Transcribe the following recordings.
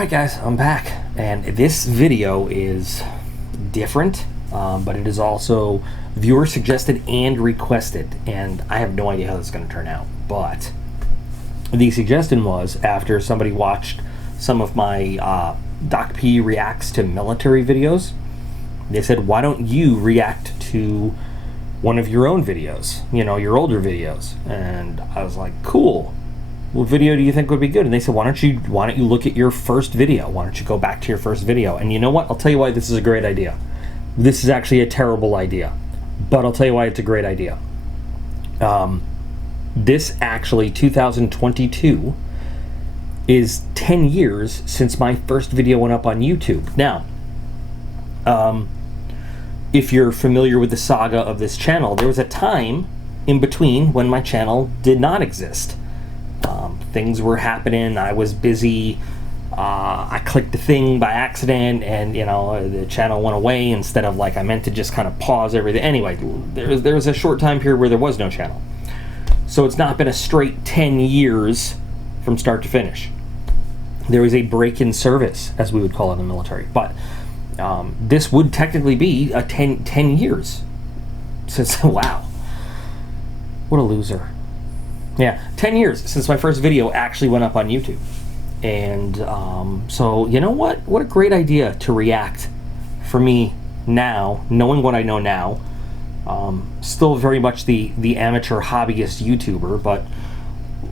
Alright guys, I'm back, and this video is different, but it is also viewer suggested and requested, and I have no idea how this is going to turn out. But the suggestion was, after somebody watched some of my DocP reacts to military videos, they said, why don't you react to one of your own videos, you know, your older videos? And I was like, cool. What video do you think would be good? And they said, why don't you look at your first video? Why don't you go back to your first video? And you know what? I'll tell you why this is a great idea. This is actually a terrible idea, but I'll tell you why it's a great idea. This actually, 2022, is 10 years since my first video went up on YouTube. Now, if you're familiar with the saga of this channel, there was a time in between when my channel did not exist. Things were happening, I was busy, I clicked the thing by accident, and you know, the channel went away instead of, like, I meant to just kind of pause everything. Anyway, there was a short time period where there was no channel. So it's not been a straight 10 years from start to finish. There was a break in service, as we would call it in the military. But this would technically be a 10 years since, wow, what a loser. Yeah, 10 years since my first video actually went up on YouTube. And so, you know what? What a great idea to react for me now, knowing what I know now. Still very much the amateur hobbyist YouTuber, but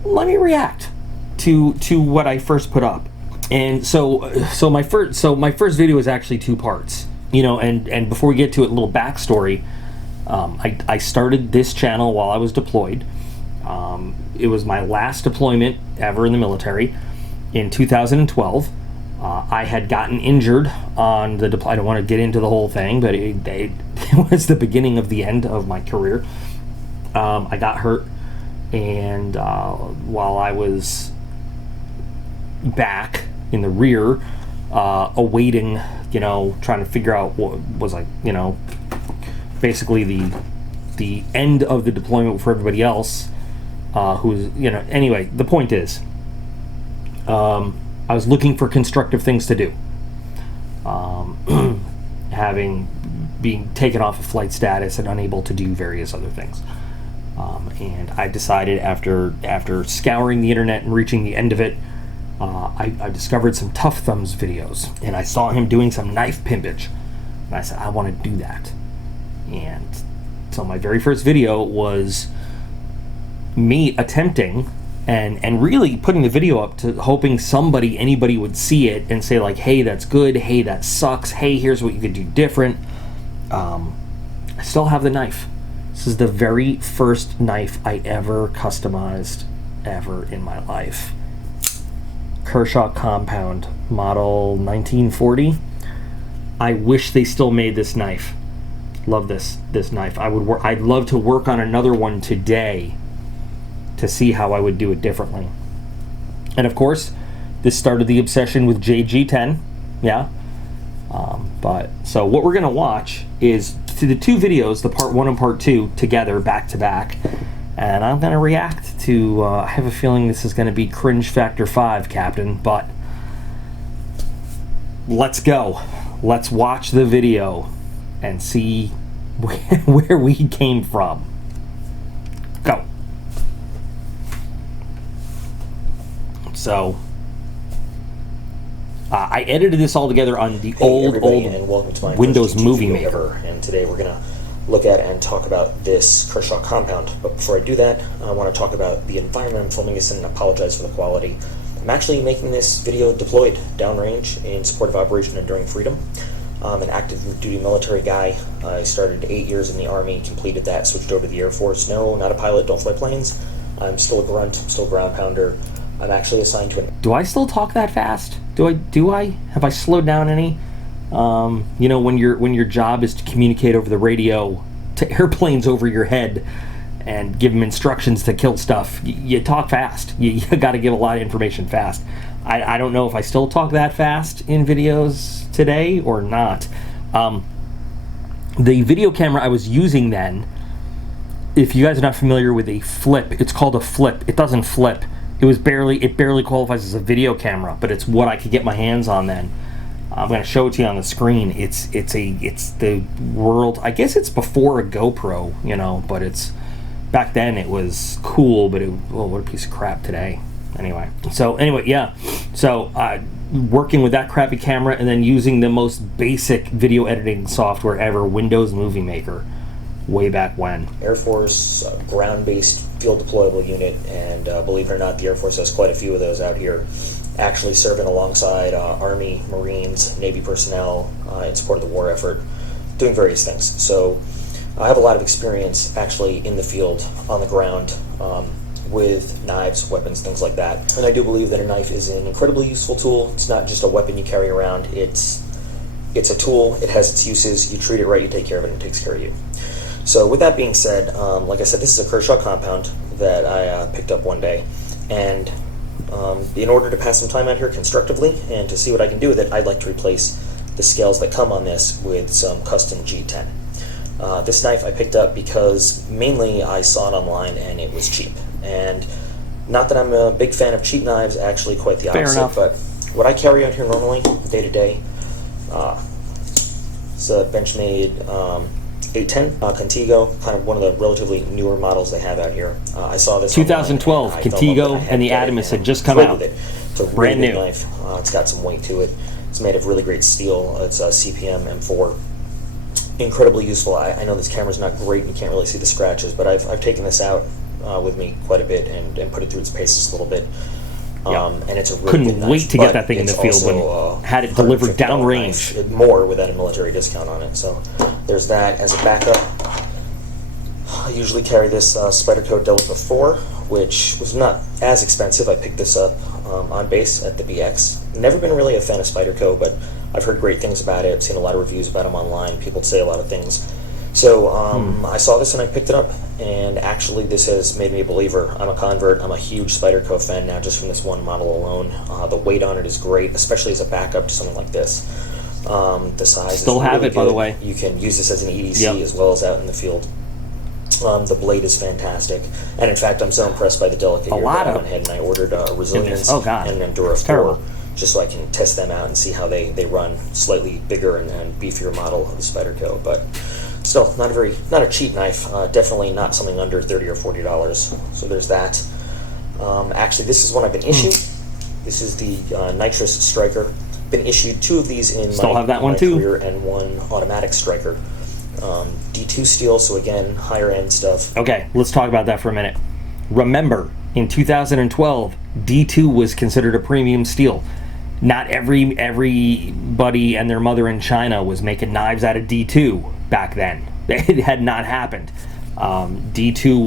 let me react to what I first put up. And so my first video is actually two parts. You know, and before we get to it, a little backstory. I started this channel while I was deployed. It was my last deployment ever in the military in 2012. I had gotten injured on the I don't want to get into the whole thing, but it was the beginning of the end of my career. I got hurt, and while I was back in the rear, awaiting, you know, trying to figure out what was, like, you know, basically the end of the deployment for everybody else. Who's, you know, anyway, the point is, I was looking for constructive things to do. Being taken off of flight status and unable to do various other things. And I decided, after scouring the internet and reaching the end of it, I discovered some Tough Thumbs videos, and I saw him doing some knife pimpage, and I said, I want to do that. And so my very first video was me attempting and really putting the video up to hoping anybody would see it and say, like, hey, that's good, hey, that sucks, hey, here's what you could do different. I still have the knife. This is the very first knife I ever customized ever in my life. Kershaw Compound, model 1940. I wish they still made this knife. Love this knife. I'd love to work on another one today to see how I would do it differently. And of course, this started the obsession with JG10, yeah. But so what we're gonna watch is the two videos, the part 1 and part 2, together, back to back, and I'm gonna react to. I have a feeling this is gonna be cringe factor 5, Captain. But let's go. Let's watch the video and see where we came from. Go. So, I edited this all together on the old Windows Movie Maker. And today we're going to look at and talk about this Kershaw Compound. But before I do that, I want to talk about the environment I'm filming this in and apologize for the quality. I'm actually making this video deployed downrange in support of Operation Enduring Freedom. I'm an active duty military guy. I started 8 years in the Army, completed that, switched over to the Air Force. No, not a pilot, don't fly planes. I'm still a grunt, I'm still a ground pounder. I'm actually assigned to an... Do I still talk that fast? Do I? Have I slowed down any? You know, when your job is to communicate over the radio to airplanes over your head and give them instructions to kill stuff, you talk fast. You got to give a lot of information fast. I don't know if I still talk that fast in videos today or not. The video camera I was using then, if you guys are not familiar with a flip, it's called a flip. It doesn't flip. it barely qualifies as a video camera, but it's what I could get my hands on then. I'm going to show it to you on the screen. It's the world. I guess it's before a GoPro, you know, but it's back then it was cool. But what a piece of crap today. Anyway, yeah. So working with that crappy camera and then using the most basic video editing software ever, Windows Movie Maker, way back when. Air Force ground-based field deployable unit, and believe it or not, the Air Force has quite a few of those out here, actually serving alongside Army, Marines, Navy personnel in support of the war effort, doing various things. So I have a lot of experience actually in the field, on the ground, with knives, weapons, things like that. And I do believe that a knife is an incredibly useful tool. It's not just a weapon you carry around. It's a tool. It has its uses. You treat it right, you take care of it, and it takes care of you. So with that being said, like I said, this is a Kershaw compound that I picked up one day. And in order to pass some time out here constructively and to see what I can do with it, I'd like to replace the scales that come on this with some custom G10. This knife I picked up because mainly I saw it online and it was cheap. And not that I'm a big fan of cheap knives, actually quite the opposite. Fair enough. But what I carry out here normally, day to day, it's a Benchmade 810 Contigo, kind of one of the relatively newer models they have out here. I saw this 2012 Contigo, and the Adamus had just come out. It's a really brand good new knife. It's got some weight to it. It's made of really great steel. It's a CPM M4. Incredibly useful. I know this camera's not great and you can't really see the scratches, but I've taken this out with me quite a bit and put it through its paces a little bit. And it's a really couldn't good knife, wait to get that thing in the field when had it delivered downrange. More without a military discount on it. So there's that as a backup. I usually carry this Spyderco Delica 4, which was not as expensive. I picked this up on base at the BX. Never been really a fan of Spyderco, but I've heard great things about it. I've seen a lot of reviews about them online. People say a lot of things. So I saw this and I picked it up, and actually this has made me a believer. I'm a convert. I'm a huge Spyderco fan now just from this one model alone. The weight on it is great, especially as a backup to something like this. The size still is have really it, by the way. You can use this as an EDC as well as out in the field. The blade is fantastic, and in fact, I'm so impressed by the Delica here that I went ahead and I ordered a Resilience and an Endura 4, just so I can test them out and see how they run. Slightly bigger and beefier model of the Spyderco, but still not a cheap knife. Definitely not something under $30 or $40. So there's that. Actually, this is one I've been issued. This is the Nitrous Striker. Been issued 2 of these in my career, and one automatic striker. D2 steel, so again, higher end stuff. Okay, let's talk about that for a minute. Remember, in 2012, D2 was considered a premium steel. Not everybody and their mother in China was making knives out of D2 back then. It had not happened. D2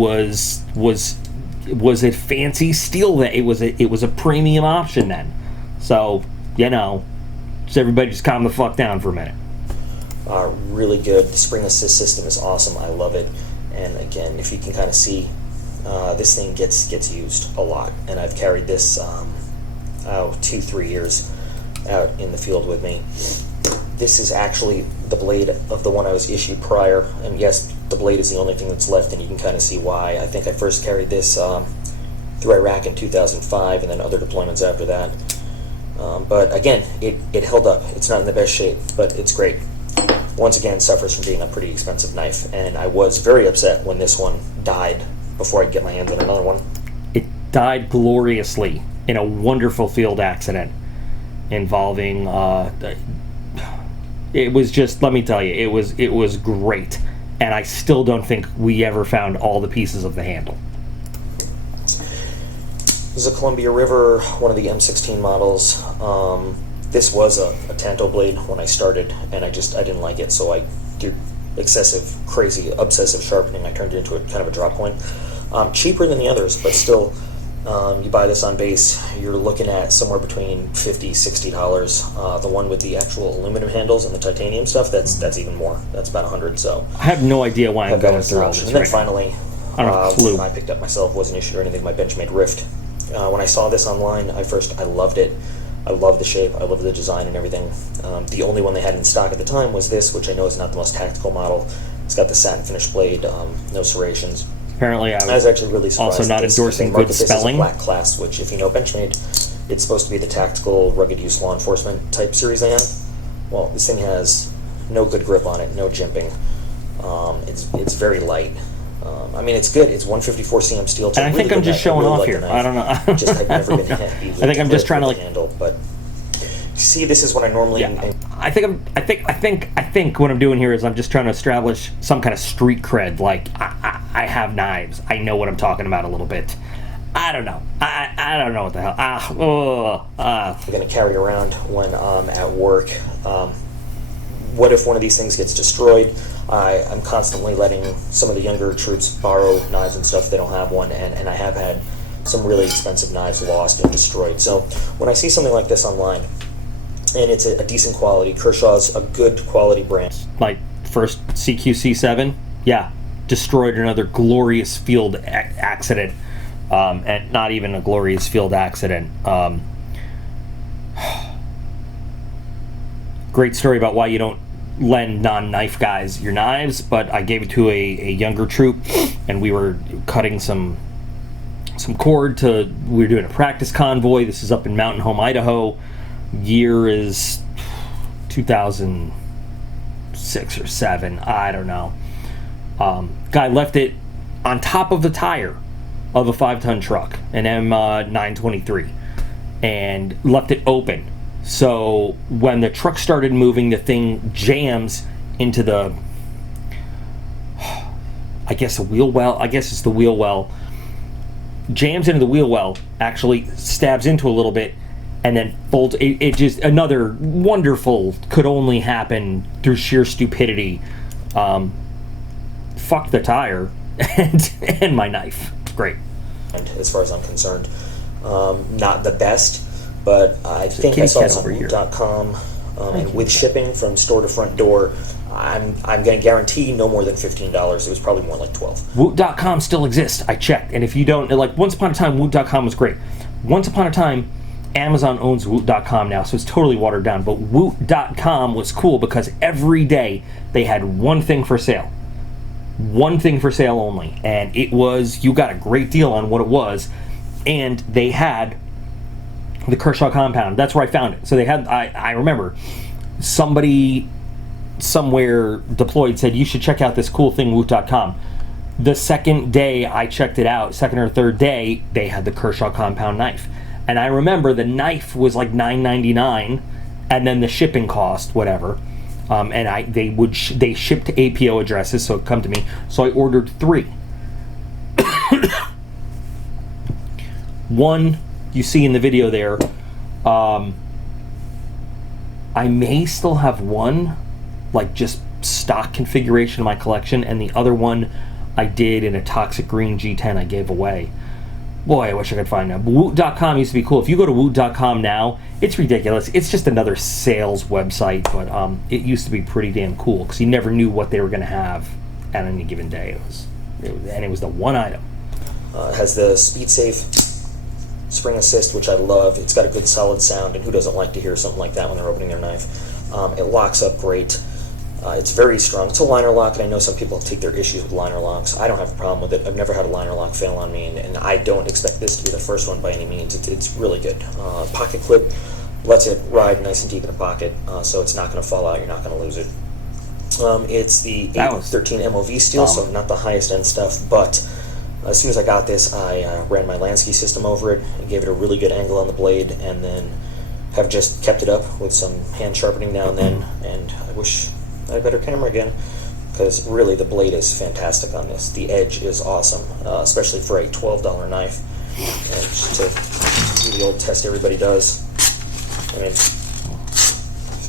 was a fancy steel. That it was a premium option then. So just everybody just calm the fuck down for a minute. Really good. The spring assist system is awesome. I love it. And again, if you can kind of see, this thing gets used a lot. And I've carried this 2-3 years out in the field with me. This is actually the blade of the one I was issued prior. And yes, the blade is the only thing that's left, and you can kind of see why. I think I first carried this through Iraq in 2005, and then other deployments after that. But again, it held up. It's not in the best shape, but it's great. Once again, suffers from being a pretty expensive knife, and I was very upset when this one died before I could get my hands on another one. It died gloriously in a wonderful field accident involving it was just, let me tell you, it was great, and I still don't think we ever found all the pieces of the handle. This is a Columbia River, one of the M16 models. This was a Tanto blade when I started, and I didn't like it, so I did excessive, crazy, obsessive sharpening. I turned it into a kind of a drop point. Cheaper than the others, but still, you buy this on base, you're looking at somewhere between $50, $60. The one with the actual aluminum handles and the titanium stuff, that's even more. That's about $100. So I have no idea why I'm going through all this. And then finally, I don't have a clue. I picked up myself, wasn't issued or anything, my Benchmade Rift. When I saw this online, I loved it. I love the shape, I love the design and everything. The only one they had in stock at the time was this, which I know is not the most tactical model. It's got the satin finish blade, no serrations. Apparently, I was actually really surprised. also not at this, endorsing they market good this spelling. As a black class, which, if you know Benchmade, it's supposed to be the tactical, rugged use law enforcement type series they have. Well, this thing has no good grip on it, no jimping. It's very light. I mean, it's good. It's 154 cm steel. And I think I'm just showing off here. I don't know. Just I've never been happy with I think I'm just trying to the handle, but see, this is what I normally. Yeah. I think what I'm doing here is I'm just trying to establish some kind of street cred. Like I have knives. I know what I'm talking about a little bit. I don't know. I don't know what the hell. I'm going to carry around when I'm at work. What if one of these things gets destroyed? I'm constantly letting some of the younger troops borrow knives and stuff if they don't have one, and I have had some really expensive knives lost and destroyed. So when I see something like this online, and it's a decent quality, Kershaw's a good quality brand. My first CQC7, yeah, destroyed another glorious field accident, and not even a glorious field accident. Great story about why you don't lend non-knife guys your knives, but I gave it to a younger troop, and we were cutting some cord we were doing a practice convoy. This is up in Mountain Home, Idaho. Year is 2006 or 7, I don't know. Guy left it on top of the tire of a 5-ton truck, an M923, and left it open. So when the truck started moving, the thing jams into the, I guess a wheel well. I guess it's the wheel well. Jams into the wheel well, actually stabs into a little bit, and then folds. It just, another wonderful, could only happen through sheer stupidity. Fuck the tire and my knife. Great. And as far as I'm concerned, not the best. But I think I saw this on DocP, and with shipping from store to front door, I'm going to guarantee no more than $15. It was probably more like $12. Woot.com still exists. I checked, and if you don't, like, once upon a time, Woot.com was great. Once upon a time, Amazon owns Woot.com now, so it's totally watered down. But Woot.com was cool because every day they had one thing for sale. One thing for sale only, and it was, you got a great deal on what it was, and they had the Kershaw compound. That's where I found it. So they had, I remember somebody somewhere deployed said, you should check out this cool thing, Woot.com. The second day I checked it out, second or third day, they had the Kershaw compound knife. And I remember the knife was like $9.99, and then the shipping cost, whatever. And they shipped to APO addresses, so it come to me. So I ordered 3. One you see in the video there. I may still have one, like just stock configuration in my collection, and the other one I did in a toxic green G10 I gave away. Boy, I wish I could find that. But Woot.com used to be cool. If you go to Woot.com now, it's ridiculous. It's just another sales website, but it used to be pretty damn cool because you never knew what they were going to have at any given day. It was the one item. It has the speed safe spring assist, which I love. It's got a good solid sound, and who doesn't like to hear something like that when they're opening their knife? It locks up great. It's very strong. It's a liner lock, and I know some people take their issues with liner locks. I don't have a problem with it. I've never had a liner lock fail on me, and I don't expect this to be the first one by any means. It's really good. Pocket clip lets it ride nice and deep in the pocket, so it's not going to fall out. You're not going to lose it. It's the 813 MOV steel, so not the highest end stuff, but as soon as I got this, I ran my Lansky system over it and gave it a really good angle on the blade, and then have just kept it up with some hand sharpening now and then, and I wish I had a better camera again, because really the blade is fantastic on this. The edge is awesome, especially for a $12 knife. And just to do the old test everybody does, I mean,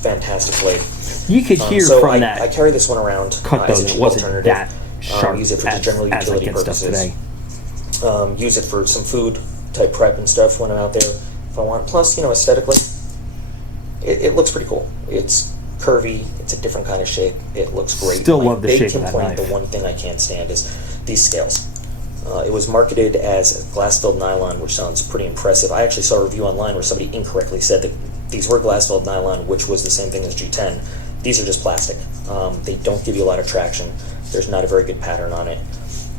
fantastic blade. You could hear from that. I carry this one around as a cheap alternative. That sharp use it for just general utility purposes. Use it for some food type prep and stuff when I'm out there if I want. Plus, you know, aesthetically, it looks pretty cool. It's curvy. It's a different kind of shape. It looks great. Still love the shape of that knife. The one thing I can't stand is these scales. It was marketed as glass-filled nylon, which sounds pretty impressive. I actually saw a review online where somebody incorrectly said that these were glass-filled nylon, which was the same thing as G10. These are just plastic. They don't give you a lot of traction. There's not a very good pattern on it.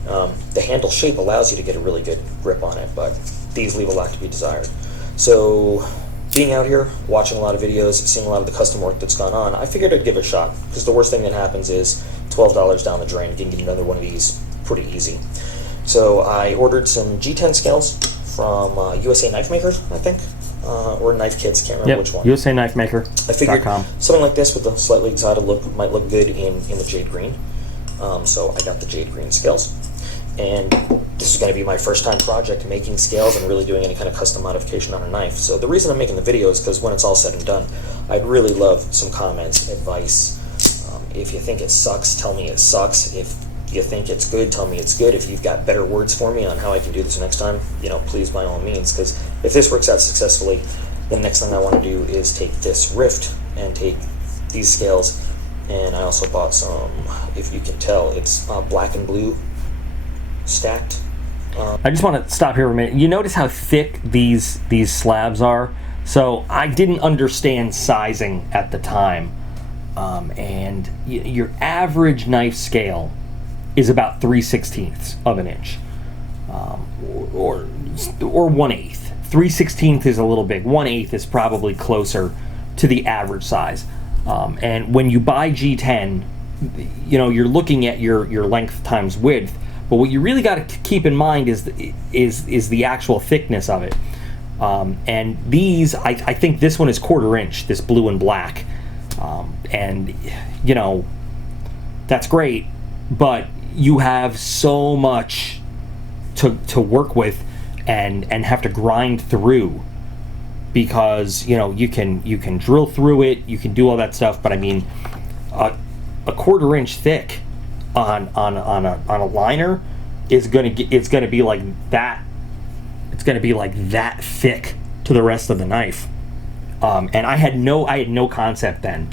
The handle shape allows you to get a really good grip on it, but these leave a lot to be desired. So being out here, watching a lot of videos, seeing a lot of the custom work that's gone on, I figured I'd give it a shot, because the worst thing that happens is $12 down the drain. You can get another one of these pretty easy. So I ordered some G10 scales from USA Knife Makers, I think, or Knife Kits, can't remember which one. USA Knife Maker. I figured something like this with a slightly exotic look might look good in the jade green. So I got the jade green scales. And this is going to be my first time project making scales and really doing any kind of custom modification on a knife. So the reason I'm making the video is because when it's all said and done, I'd really love some comments, advice. If you think it sucks, tell me it sucks. If you think it's good, tell me it's good. If you've got better words for me on how I can do this next time, please, by all means. Because if this works out successfully, the next thing I want to do is take this Rift and take these scales. And I also bought some, if you can tell, it's black and blue stacked. I just want to stop here a minute. You notice how thick these slabs are? So I didn't understand sizing at the time. And your average knife scale is about 3/16 of an inch, or 1/8. 3/16 is a little big. 1/8 is probably closer to the average size. And when you buy G10, you're looking at your length times width. But what you really got to keep in mind is the actual thickness of it. And these, I think this one is 1/4 inch, this blue and black. And that's great, but you have so much to work with and have to grind through, because you can drill through it, you can do all that stuff, but I mean a 1/4 inch thick on a liner is gonna be like that. It's gonna be like that thick to the rest of the knife. And I had no concept then.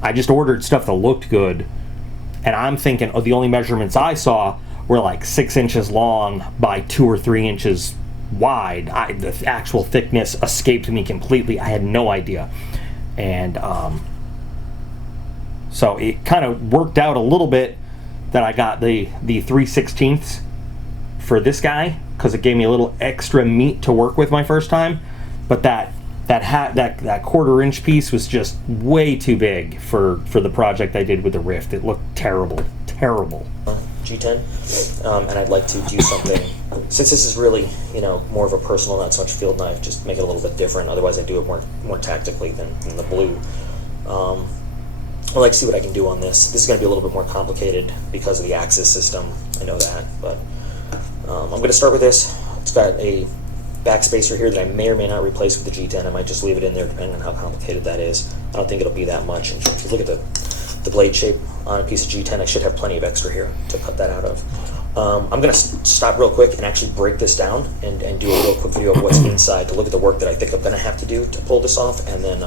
I just ordered stuff that looked good, and I'm thinking, the only measurements I saw were like 6 inches long by 2 or 3 inches wide. The actual thickness escaped me completely. I had no idea. And so it kind of worked out a little bit that I got the 3/16 for this guy, because it gave me a little extra meat to work with my first time. But that 1/4 inch piece was just way too big for the project I did with the Rift. It looked terrible. G10, and I'd like to do something, since this is really more of a personal, not so much field knife, just make it a little bit different. Otherwise I do it more tactically than the blue. I'd like to see what I can do on this. This is going to be a little bit more complicated because of the axis system, I know that, but I'm going to start with this. It's got a backspacer here that I may or may not replace with the G10. I might just leave it in there depending on how complicated that is. I don't think it'll be that much. And if you look at the blade shape on a piece of G10, I should have plenty of extra here to cut that out of. I'm going to stop real quick and actually break this down and do a real quick video of what's inside to look at the work that I think I'm going to have to do to pull this off, and then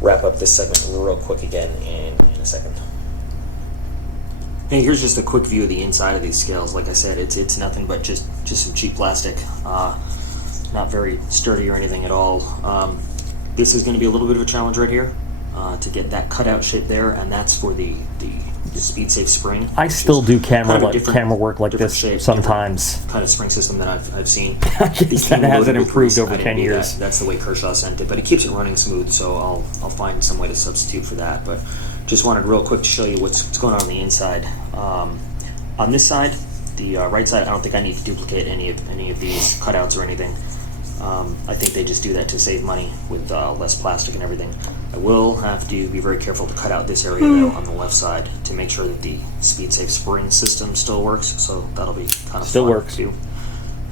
wrap up this segment real quick again in a second. Hey, here's just a quick view of the inside of these scales. Like I said, it's nothing but just some cheap plastic, not very sturdy or anything at all. This is going to be a little bit of a challenge right here to get that cutout shape there, and that's for the speed safe spring. I still do camera work like this shape, sometimes. Kind of spring system that I've seen. That hasn't improved over 10 years. That's the way Kershaw sent it, but it keeps it running smooth, so I'll find some way to substitute for that. But just wanted real quick to show you what's going on the inside. On this side, the right side, I don't think I need to duplicate any of these cutouts or anything. I think they just do that to save money with less plastic and everything. I will have to be very careful to cut out this area though on the left side to make sure that the speed safe spring system still works. So that'll be kind of still fun works too.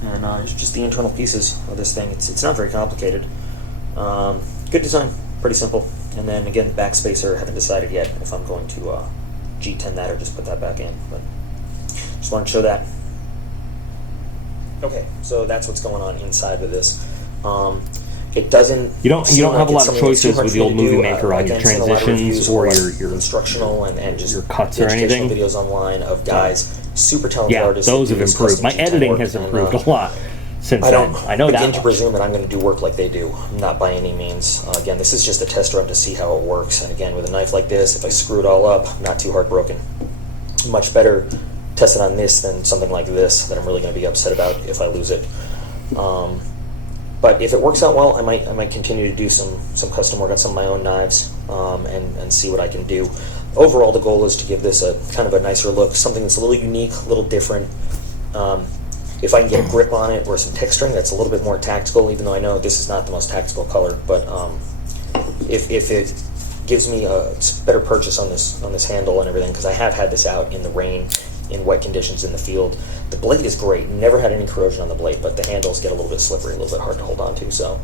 And it's just the internal pieces of this thing. It's not very complicated. Good design, pretty simple. And then again, the backspacer, haven't decided yet if I'm going to G10 that or just put that back in. But just wanted to show that. Okay, so that's what's going on inside of this. It doesn't. You don't have a lot of choices with the old Movie Maker on your transitions or your instructional and just your cuts or anything. Videos online of guys, super talented artists. Those have improved. My editing has improved a lot since then. I know that. I begin to presume that I'm going to do work like they do. Not by any means. Again, this is just a test run to see how it works. And again, with a knife like this, if I screw it all up, I'm not too heartbroken. Much better test it on this than something like this that I'm really going to be upset about if I lose it. But if it works out well, I might continue to do some custom work on some of my own knives, and see what I can do. Overall, the goal is to give this a kind of a nicer look, something that's a little unique, a little different. If I can get a grip on it or some texturing that's a little bit more tactical, even though I know this is not the most tactical color, but if it gives me a better purchase on this handle and everything, because I have had this out in the rain, in wet conditions in the field. The blade is great, never had any corrosion on the blade, but the handles get a little bit slippery, a little bit hard to hold on to, so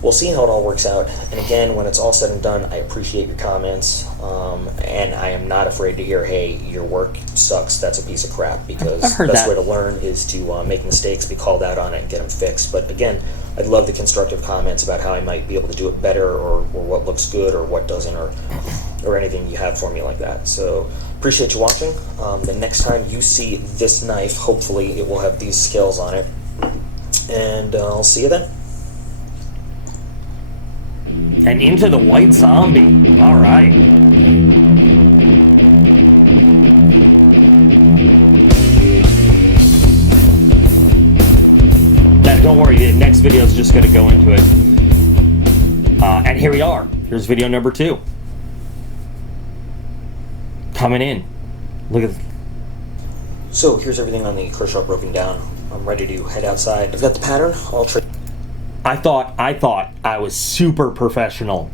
we'll see how it all works out. And again, when it's all said and done, I appreciate your comments, and I am not afraid to hear, hey, your work sucks, that's a piece of crap, because the best way to learn is to make mistakes, be called out on it, and get them fixed. But again, I'd love the constructive comments about how I might be able to do it better, or what looks good, or what doesn't, or anything you have for me like that. So appreciate you watching. The next time you see this knife, hopefully it will have these scales on it, and I'll see you then. And into the white zombie. All right. Now, don't worry, the next video is just going to go into it. And here we are. Here's video number 2. Coming in. Look at. So here's everything on the Kershaw broken down. I'm ready to head outside. I've got the pattern all traced. I thought I was super professional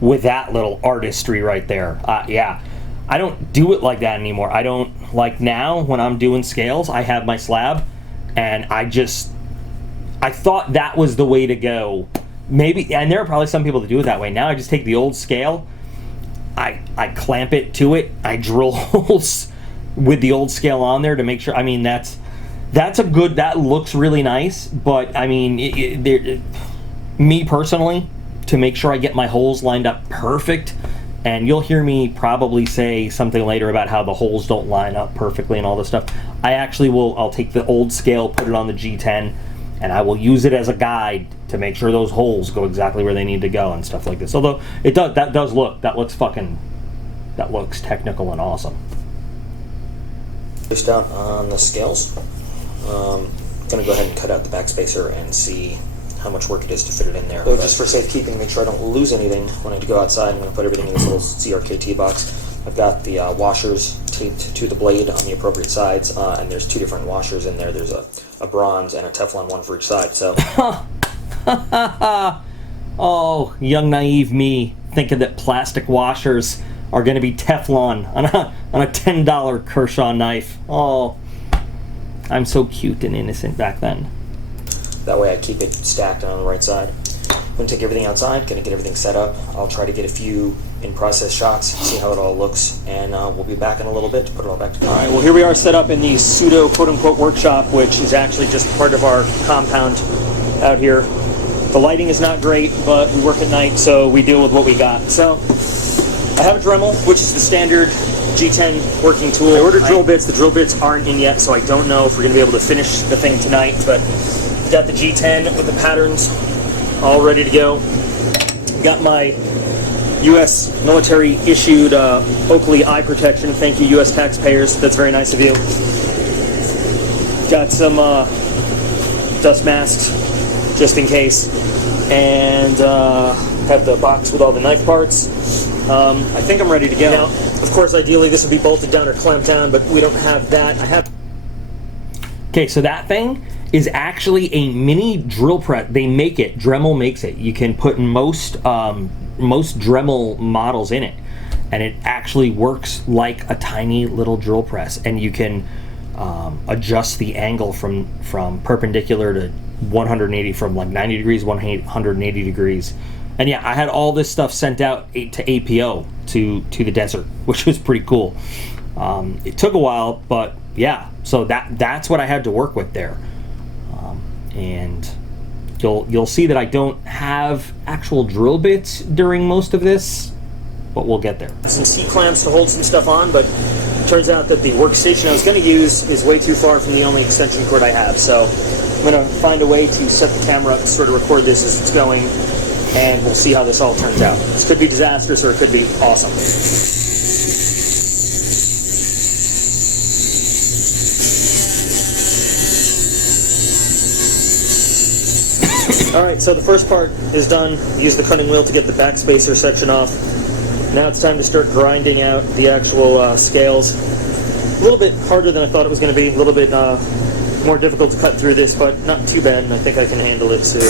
with that little artistry right there. Yeah, I don't do it like that anymore. I don't, like now when I'm doing scales, I have my slab, and I thought that was the way to go. Maybe, and there are probably some people that do it that way. Now I just take the old scale, I clamp it to it, I drill holes with the old scale on there to make sure. I mean, that's a good, that looks really nice, but I mean, me personally, to make sure I get my holes lined up perfect, and you'll hear me probably say something later about how the holes don't line up perfectly and all this stuff. I'll take the old scale, put it on the G10, and I will use it as a guide to make sure those holes go exactly where they need to go and stuff like this. Although that looks technical and awesome. Just out on the scales. Gonna go ahead and cut out the backspacer and see how much work it is to fit it in there. So just for safekeeping, make sure I don't lose anything when I go outside. I'm gonna put everything in this little CRKT box. I've got the washers taped to the blade on the appropriate sides, and there's 2 different washers in there. There's a bronze and a Teflon one for each side. So. Oh, young naive me thinking that plastic washers are going to be Teflon on a $10 Kershaw knife. Oh, I'm so cute and innocent back then. That way I keep it stacked on the right side. I'm going to take everything outside, going to get everything set up. I'll try to get a few in-process shots, see how it all looks, and we'll be back in a little bit to put it all back together. All right, well, here we are set up in the pseudo quote-unquote workshop, which is actually just part of our compound out here. The lighting is not great, but we work at night, so we deal with what we got. So I have a Dremel, which is the standard G10 working tool. I ordered drill bits. The drill bits aren't in yet, so I don't know if we're going to be able to finish the thing tonight, but got the G10 with the patterns all ready to go. Got my U.S. military issued Oakley eye protection. Thank you, U.S. taxpayers. That's very nice of you. Got some dust masks just in case, and have the box with all the knife parts. I think I'm ready to go. Now, of course, ideally this would be bolted down or clamped down, but we don't have that. Okay, so that thing is actually a mini drill press. They make it. Dremel makes it. You can put most Dremel models in it, and it actually works like a tiny little drill press. And you can adjust the angle from perpendicular to 180, from like 90 degrees, 180 degrees. And yeah, I had all this stuff sent out to APO to the desert, which was pretty cool. It took a while, but yeah. So that's what I had to work with there. And you'll see that I don't have actual drill bits during most of this, but we'll get there. Some C-clamps to hold some stuff on, but it turns out that the workstation I was going to use is way too far from the only extension cord I have. So I'm going to find a way to set the camera up to sort of record this as it's going, and we'll see how this all turns out. This could be disastrous or it could be awesome. Alright, so the first part is done. Use the cutting wheel to get the backspacer section off. Now it's time to start grinding out the actual scales. A little bit harder than I thought it was going to be. A little bit more difficult to cut through this, but not too bad, and I think I can handle it too.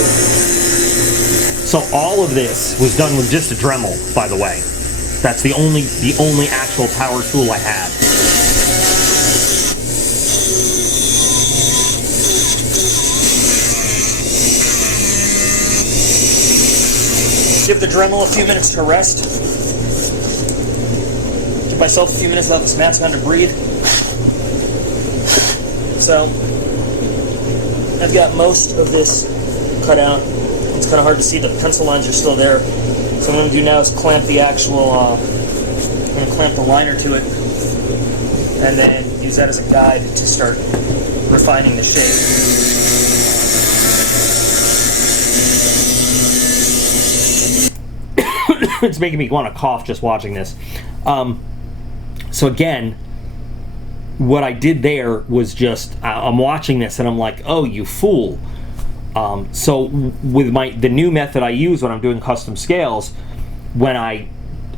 So all of this was done with just a Dremel, by the way. That's the only actual power tool I had. Give the Dremel a few minutes to rest. Give myself a few minutes, let this mat's time to breathe. So, I've got most of this cut out. It's kind of hard to see, the pencil lines are still there. So what I'm going to do now is clamp the actual, I'm going to clamp the liner to it, and then use that as a guide to start refining the shape. It's making me want to cough just watching this. So again, what I did there was just, I'm watching this and I'm like, oh, you fool. So with the new method I use when I'm doing custom scales, when I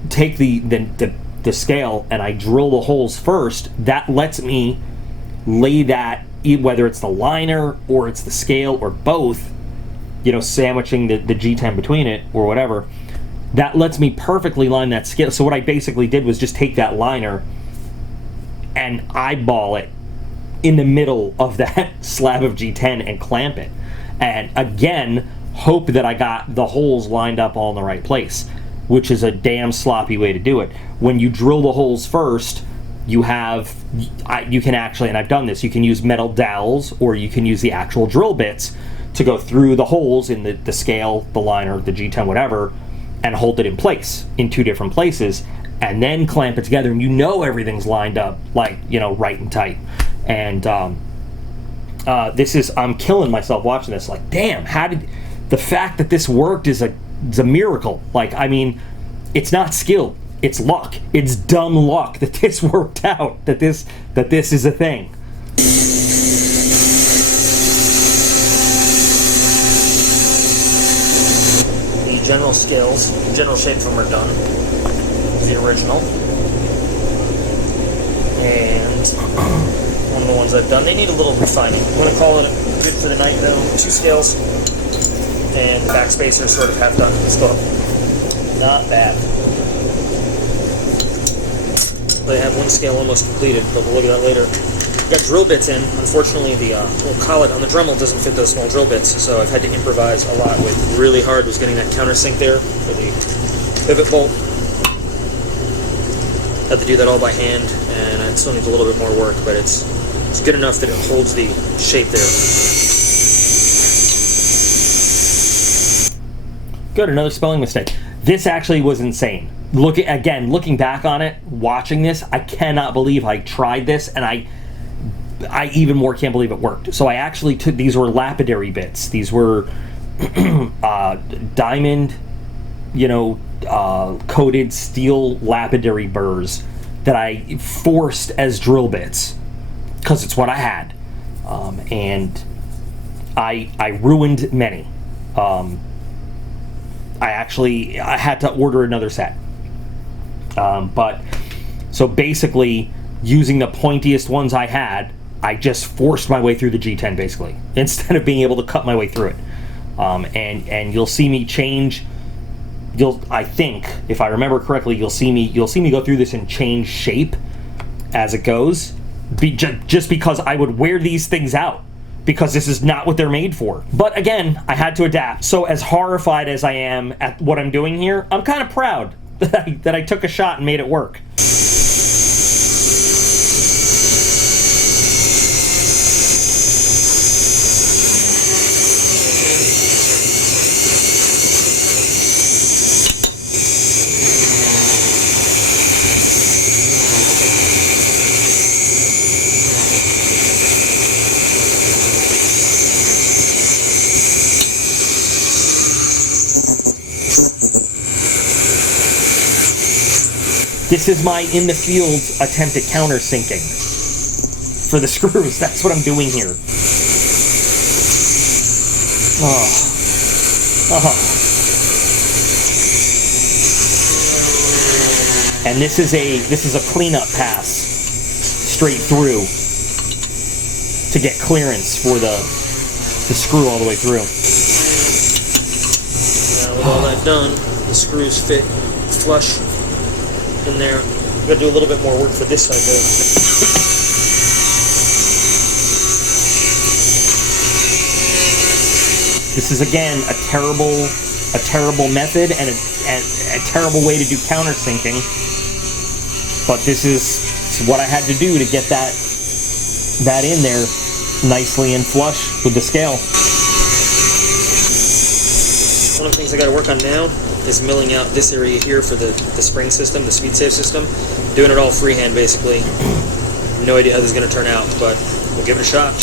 take the scale and I drill the holes first, that lets me lay that, whether it's the liner or it's the scale or both, you know, sandwiching the G10 between it or whatever, that lets me perfectly line that scale. So what I basically did was just take that liner and eyeball it in the middle of that slab of G10 and clamp it. And again, hope that I got the holes lined up all in the right place, which is a damn sloppy way to do it. When you drill the holes first, you can actually, and I've done this, you can use metal dowels or you can use the actual drill bits to go through the holes in the scale, the liner, the G10, whatever, and hold it in place in two different places, and then clamp it together, and you know everything's lined up, like, you know, right and tight. And I'm killing myself watching this. Like, damn, how did the fact that this worked is a miracle. Like, I mean, it's not skill, it's luck. It's dumb luck that this worked out, that this is a thing. General scales, general shape of them are done. The original. And one of the ones I've done, they need a little refining. I'm going to call it good for the night though. 2 scales. And the backspacer is sort of half done. Still not bad. They have one scale almost completed, but we'll look at that later. Got drill bits in. Unfortunately, the little collet on the Dremel doesn't fit those small drill bits, so I've had to improvise a lot with. Really hard was getting that countersink there for the pivot bolt. Had to do that all by hand, and it still needs a little bit more work, but it's good enough that it holds the shape there. Good, another spelling mistake. This actually was insane. Looking back on it, watching this, I cannot believe I tried this, and I even more can't believe it worked. So I actually took, these were lapidary bits. These were diamond, you know, coated steel lapidary burrs that I forced as drill bits because it's what I had, and I ruined many. I had to order another set, but so basically using the pointiest ones I had, I just forced my way through the G10 basically, instead of being able to cut my way through it. And you'll see me change. I think, if I remember correctly, you'll see me go through this and change shape as it goes, just because I would wear these things out, because this is not what they're made for. But again, I had to adapt. So as horrified as I am at what I'm doing here, I'm kind of proud that I took a shot and made it work. This is my in the field attempt at countersinking for the screws. That's what I'm doing here. Oh. And this is a cleanup pass straight through to get clearance for the screw all the way through. Now with all that done, the screws fit flush in there. I'm gonna do a little bit more work for this side though. This is again a terrible method and a terrible way to do countersinking. But this is what I had to do to get that in there nicely and flush with the scale. One of the things I got to work on now is milling out this area here for the spring system, the speed save system. Doing it all freehand basically. No idea how this is going to turn out, but we'll give it a shot.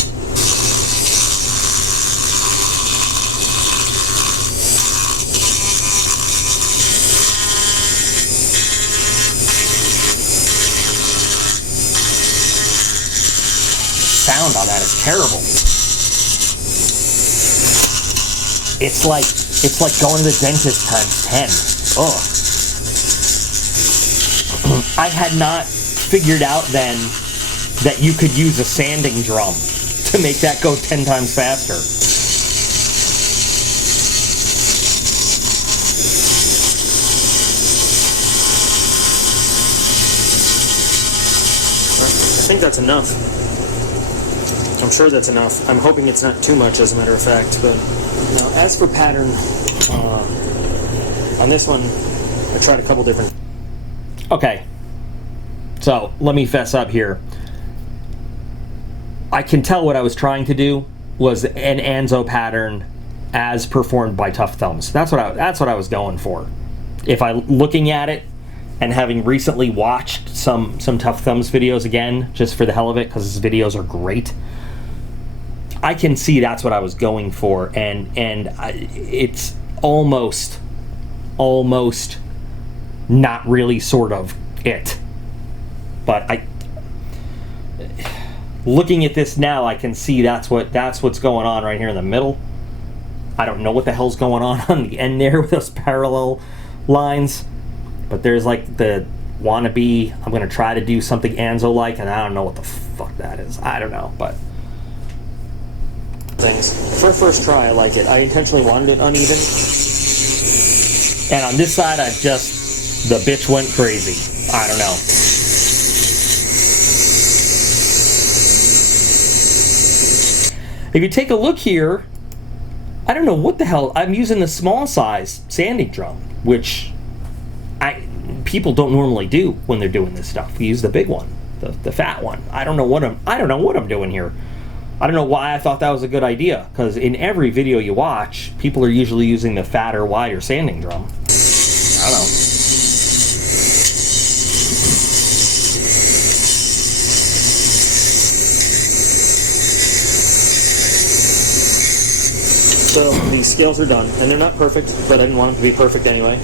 Sound on that is terrible. It's like going to the dentist times 10. Ugh. I had not figured out then that you could use a sanding drum to make that go 10 times faster. I think that's enough. I'm sure that's enough. I'm hoping it's not too much, as a matter of fact. But now, as for pattern, on this one, I tried a couple different. Okay, so let me fess up here. I can tell what I was trying to do was an Anzo pattern as performed by Tough Thumbs. That's what I was going for. If I looking at it and having recently watched some Tough Thumbs videos again, just for the hell of it, because his videos are great, I can see that's what I was going for, and it's almost not really sort of it. But looking at this now, I can see that's what's going on right here in the middle. I don't know what the hell's going on the end there with those parallel lines, but there's like the wannabe, I'm gonna try to do something Anzo-like, and I don't know what the fuck that is. I don't know, but things. For a first try, I like it. I intentionally wanted it uneven. And on this side, the bitch went crazy. I don't know. If you take a look here, I don't know what the hell, I'm using the small size sanding drum, which people don't normally do when they're doing this stuff. We use the big one, the fat one. I don't know what I'm doing here. I don't know why I thought that was a good idea, because in every video you watch, people are usually using the fatter, wider sanding drum. I don't know. So these scales are done, and they're not perfect, but I didn't want them to be perfect anyway.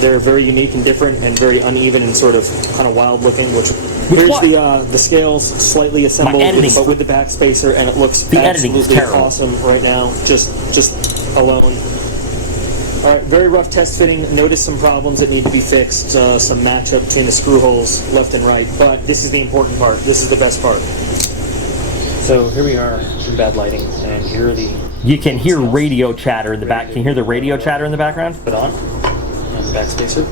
They're very unique and different and very uneven and sort of kind of wild looking, here's the scales slightly assembled but with the backspacer, and it looks absolutely awesome right now, just alone. Alright, very rough test fitting. Noticed some problems that need to be fixed, some matchup between the screw holes left and right, but this is the important part. This is the best part. So here we are in bad lighting, and here are the... You can hear radio chatter in the back. Can you hear the radio chatter in the background? Put on. And backspacer.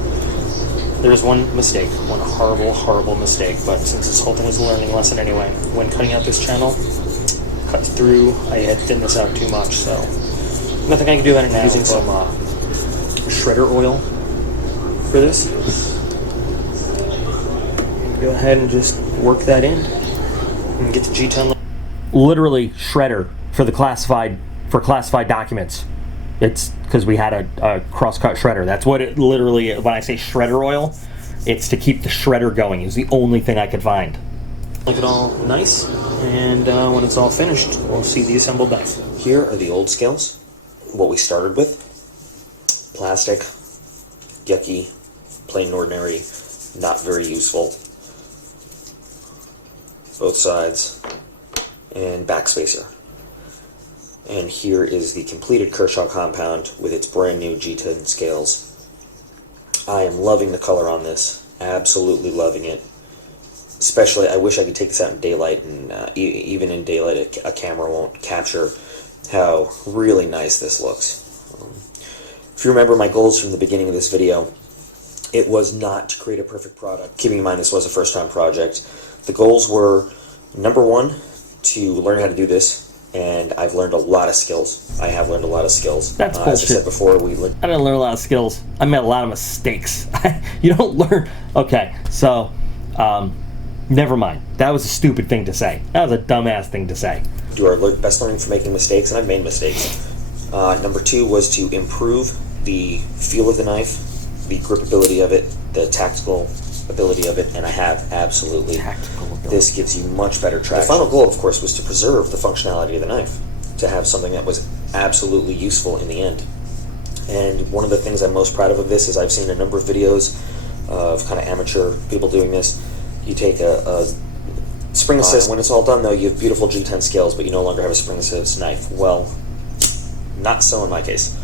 There's one mistake, one horrible mistake, but since this whole thing was a learning lesson anyway, when cutting out this channel, cut through, I had thinned this out too much, so nothing I can do about it now. Using some shredder oil for this. Go ahead and just work that in and get the G10. Literally shredder for the classified documents. It's because we had a cross-cut shredder. That's what it literally, when I say shredder oil, it's to keep the shredder going. It's the only thing I could find. Make it all nice, and when it's all finished, we'll see the assembled dies. Here are the old scales, what we started with. Plastic, yucky, plain and ordinary, not very useful. Both sides, and backspacer. And here is the completed Kershaw compound with its brand new G10 scales. I am loving the color on this, absolutely loving it. Especially, I wish I could take this out in daylight, and even in daylight a camera won't capture how really nice this looks. If you remember my goals from the beginning of this video, it was not to create a perfect product. Keeping in mind this was a first-time project, the goals were, number one, to learn how to do this, and I've learned a lot of skills. I have learned a lot of skills. That's bullshit. As I said before, I didn't learn a lot of skills. I made a lot of mistakes. You don't learn. Okay, so never mind. That was a stupid thing to say. That was a dumbass thing to say. Do our best learning from making mistakes, and I've made mistakes. Number two was to improve the feel of the knife, the gripability of it, the tactical ability of it, and I have, absolutely. Tactical ability. This gives you much better traction. The final goal, of course, was to preserve the functionality of the knife, to have something that was absolutely useful in the end. And one of the things I'm most proud of this is I've seen a number of videos of kind of amateur people doing this. You take a spring assist. When it's all done, though, you have beautiful G10 scales, but you no longer have a spring assist knife. Well, not so in my case.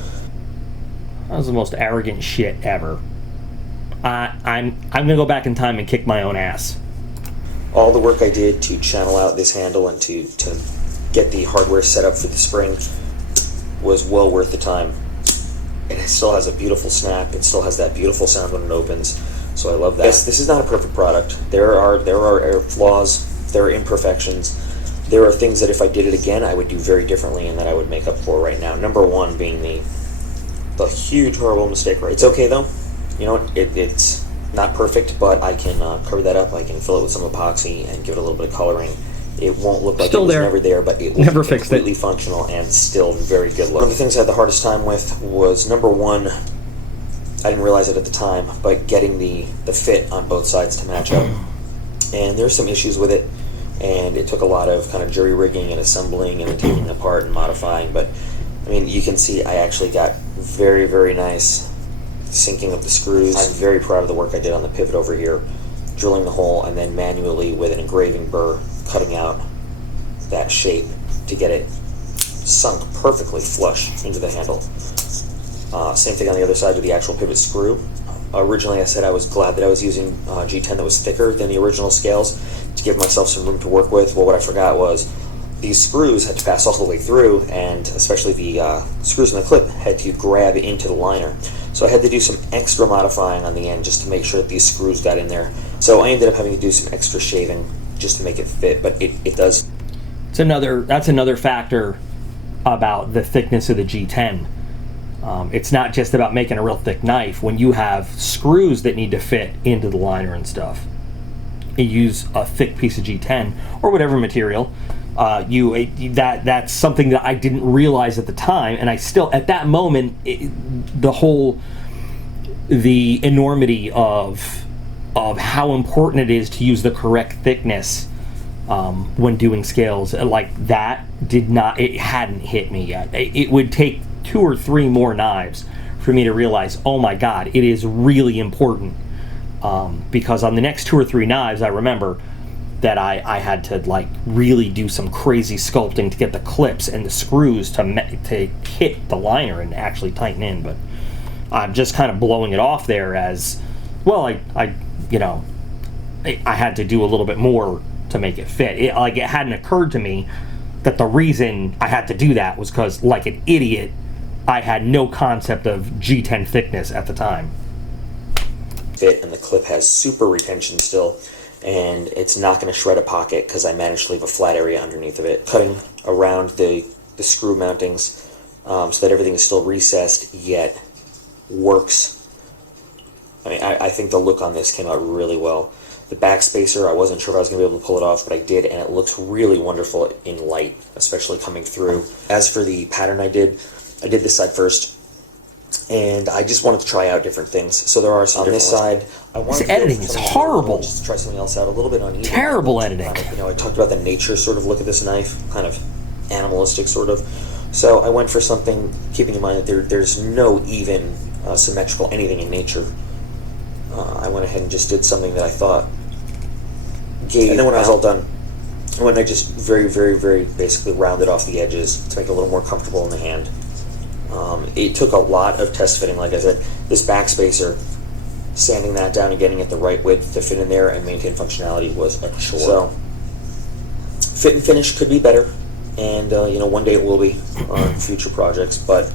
That was the most arrogant shit ever. I'm gonna go back in time and kick my own ass. All the work I did to channel out this handle and to get the hardware set up for the spring was well worth the time. It still has a beautiful snap. It still has that beautiful sound when it opens. So I love that. This is not a perfect product. There are flaws. There are imperfections. There are things that if I did it again, I would do very differently and that I would make up for right now. Number one being the huge horrible mistake. Right. It's okay though. You know what? It's not perfect, but I can cover that up. I can fill it with some epoxy and give it a little bit of coloring. It won't look like it was never there, but it will never be completely functional and still very good look. One of the things I had the hardest time with was, number one, I didn't realize it at the time, but getting the fit on both sides to match up. And there's some issues with it, and it took a lot of kind of jury rigging and assembling and taking it apart and modifying. But I mean, you can see I actually got very, very nice sinking of the screws. I'm very proud of the work I did on the pivot over here, drilling the hole and then manually with an engraving burr cutting out that shape to get it sunk perfectly flush into the handle. Same thing on the other side with the actual pivot screw. Originally I said I was glad that I was using G10 that was thicker than the original scales to give myself some room to work with. Well, what I forgot was these screws had to pass all the way through, and especially the screws in the clip had to grab into the liner. So I had to do some extra modifying on the end just to make sure that these screws got in there. So I ended up having to do some extra shaving just to make it fit, but it does. That's another factor about the thickness of the G10. It's not just about making a real thick knife. When you have screws that need to fit into the liner and stuff, you use a thick piece of G10 or whatever material. That's something that I didn't realize at the time, and I still, at that moment, the enormity of how important it is to use the correct thickness when doing scales like that it hadn't hit me yet. It would take 2 or 3 more knives for me to realize, oh my God, it is really important. Because on the next 2 or 3 knives, I remember that I had to like really do some crazy sculpting to get the clips and the screws to hit the liner and actually tighten in. But I'm just kind of blowing it off there as well. I had to do a little bit more to make it fit. It hadn't occurred to me that the reason I had to do that was because, like an idiot, I had no concept of G10 thickness at the time. Fit, and the clip has super retention still, and it's not going to shred a pocket because I managed to leave a flat area underneath of it. Cutting around the screw mountings so that everything is still recessed yet works. I mean, I think the look on this came out really well. The back spacer, I wasn't sure if I was going to be able to pull it off, but I did, and it looks really wonderful in light, especially coming through. As for the pattern I did this side first, and I just wanted to try out different things. So there are some on this side. I wanted this editing is horrible. Just to try something else out, a little bit uneven. Terrible editing. I talked about the nature sort of look of this knife, kind of animalistic sort of. So I went for something, keeping in mind that there's no even symmetrical anything in nature. I went ahead and just did something that I thought gave. And then when I was all done, when I just very, very, very basically rounded off the edges to make it a little more comfortable in the hand. It took a lot of test fitting. Like I said, this backspacer, sanding that down and getting it the right width to fit in there and maintain functionality was a chore. So, fit and finish could be better, and one day it will be on future projects, but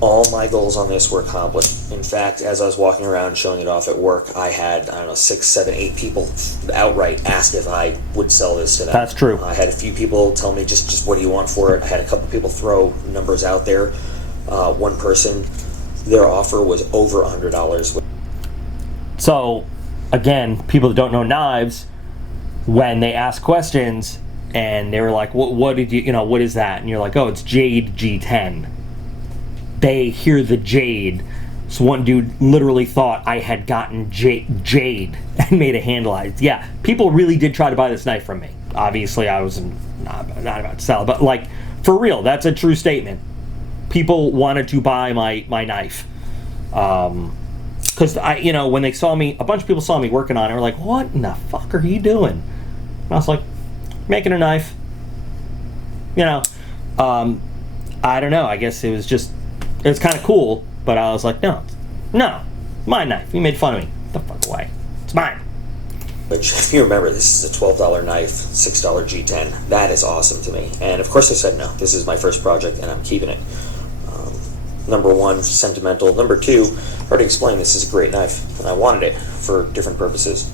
all my goals on this were accomplished. In fact, as I was walking around showing it off at work, I had, 6, 7, 8 people outright ask if I would sell this to them. That's true. I had a few people tell me, just what do you want for it? I had a couple people throw numbers out there. One person, their offer was over $100. So, again, people that don't know knives, when they ask questions and they were like, what did what is that? And you're like, oh, it's Jade G10. They hear the Jade. So one dude literally thought I had gotten Jade and made a handle out. Yeah, people really did try to buy this knife from me. Obviously, I was not about to sell it, but like, for real, that's a true statement. People wanted to buy my knife. Because when they saw me, a bunch of people saw me working on it, were like, what in the fuck are you doing? And I was like, making a knife. I don't know, I guess it was kind of cool, but I was like, no, my knife. You made fun of me. Get the fuck away. It's mine. Which, if you remember, this is a $12 knife, $6 G10. That is awesome to me. And of course I said no. This is my first project, and I'm keeping it. Number one, sentimental. Number two, I already explained this is a great knife, and I wanted it for different purposes.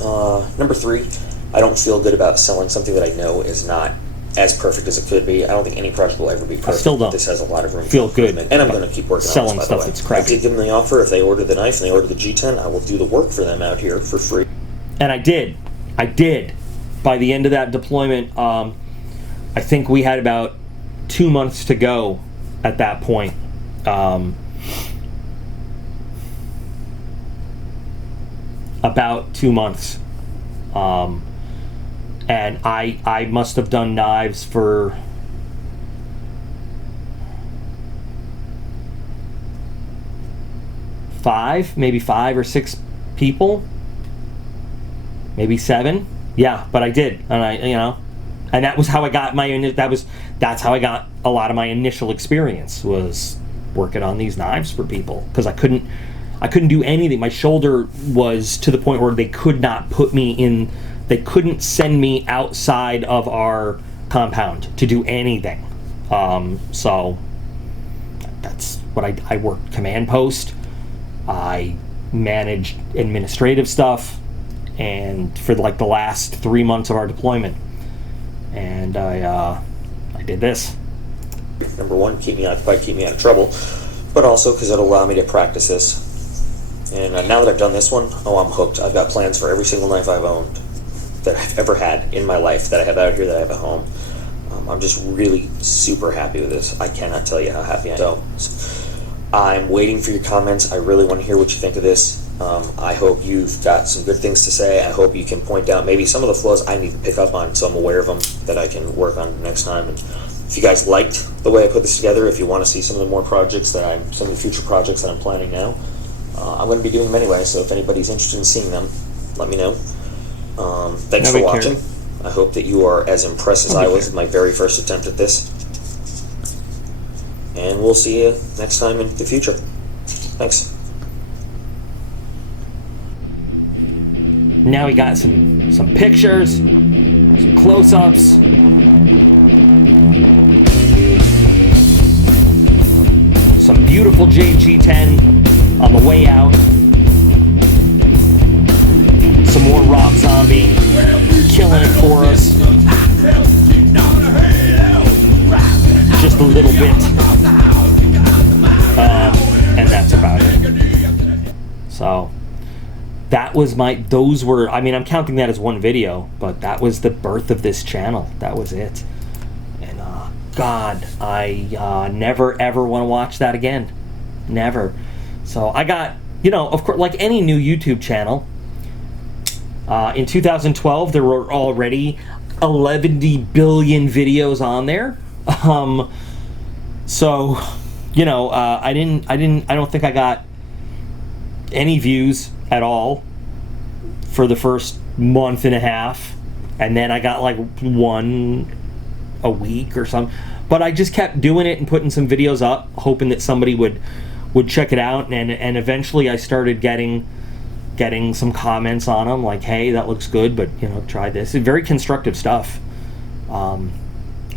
Number three, I don't feel good about selling something that I know is not as perfect as it could be. I don't think any project will ever be perfect. I still don't. This has a lot of room feel for good, improvement, and I'm going to keep working selling on this, by stuff the way. that's crappy. I did give them the offer. If they order the knife and they order the G10, I will do the work for them out here for free. And I did. By the end of that deployment, I think we had about 2 months to go at that point. About 2 months. And I must have done knives for maybe 5 or 6 people, maybe 7. Yeah, but I did, and and that was how I got that's how I got a lot of my initial experience, was working on these knives for people, because I couldn't do anything. My shoulder was to the point where they could not put me in. They couldn't send me outside of our compound to do anything. So that's what I worked command post. I managed administrative stuff, and for like the last 3 months of our deployment, and I did this. Number one, keep me occupied, keep me out of trouble, but also because it'll allow me to practice this. And now that I've done this one, I'm hooked. I've got plans for every single knife I've owned, that I've ever had in my life, that I have out here, that I have at home. I'm just really super happy with this. I cannot tell you how happy I am. So, I'm waiting for your comments. I really want to hear what you think of this. I hope you've got some good things to say. I hope you can point out maybe some of the flaws I need to pick up on, so I'm aware of them, that I can work on next time. And if you guys liked the way I put this together, if you want to see some of the more projects some of the future projects that I'm planning now, I'm going to be doing them anyway, so if anybody's interested in seeing them, let me know. Thanks for watching. I hope that you are as impressed as I was with my very first attempt at this. And we'll see you next time in the future. Thanks. Now we got some pictures, some close-ups. Some beautiful G10 on the way out. Some more Rob Zombie killing it for us. Just a little bit. And that's about it. So that was I'm counting that as one video, but that was the birth of this channel. That was it. And God, I never ever want to watch that again. Never. So I got, of course, like any new YouTube channel, in 2012 there were already 11 billion videos on there. So, I don't think I got any views at all for the first month and a half. and then I got like one a week or something. But I just kept doing it and putting some videos up, hoping that somebody would check it out, and eventually I started getting some comments on them, like, hey, that looks good, but you know, try this. It's very constructive stuff. And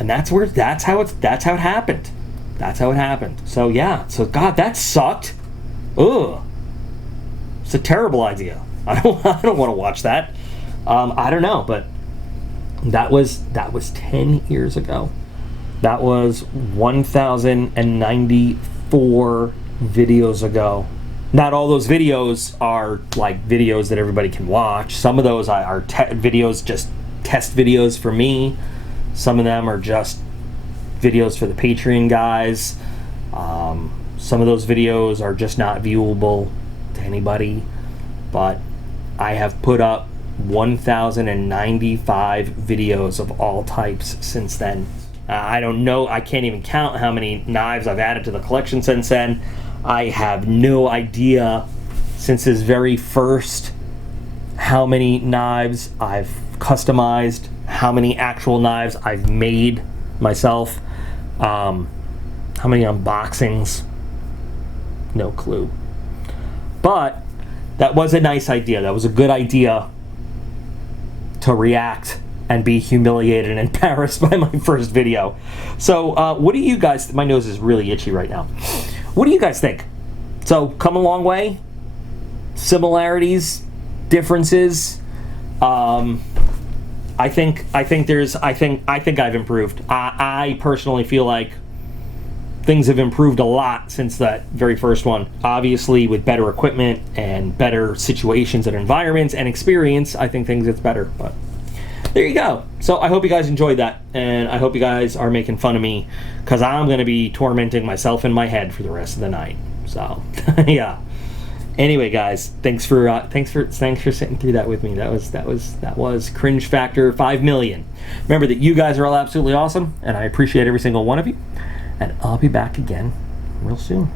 that's how it happened. That's how it happened. So yeah, so God, that sucked. Ugh. It's a terrible idea. I don't want to watch that. I don't know, but that was 10 years ago. That was 1,094 videos ago. Not all those videos are like videos that everybody can watch. Some of those are videos, just test videos for me. Some of them are just videos for the Patreon guys. Some of those videos are just not viewable to anybody. But I have put up 1,095 videos of all types since then. I don't know, I can't even count how many knives I've added to the collection since then. I have no idea since this very first how many knives I've customized, how many actual knives I've made myself, how many unboxings, no clue. But that was a nice idea. That was a good idea to react and be humiliated and embarrassed by my first video. So what do you guys, my nose is really itchy right now. What do you guys think? So come a long way, similarities, differences. I think I've improved. I personally feel like things have improved a lot since that very first one. Obviously, with better equipment and better situations and environments and experience, I think things get better. But there you go. So I hope you guys enjoyed that, and I hope you guys are making fun of me, because I'm going to be tormenting myself in my head for the rest of the night. So yeah. Anyway, guys, thanks for sitting through that with me. That was cringe factor 5 million. Remember that you guys are all absolutely awesome, and I appreciate every single one of you. And I'll be back again real soon.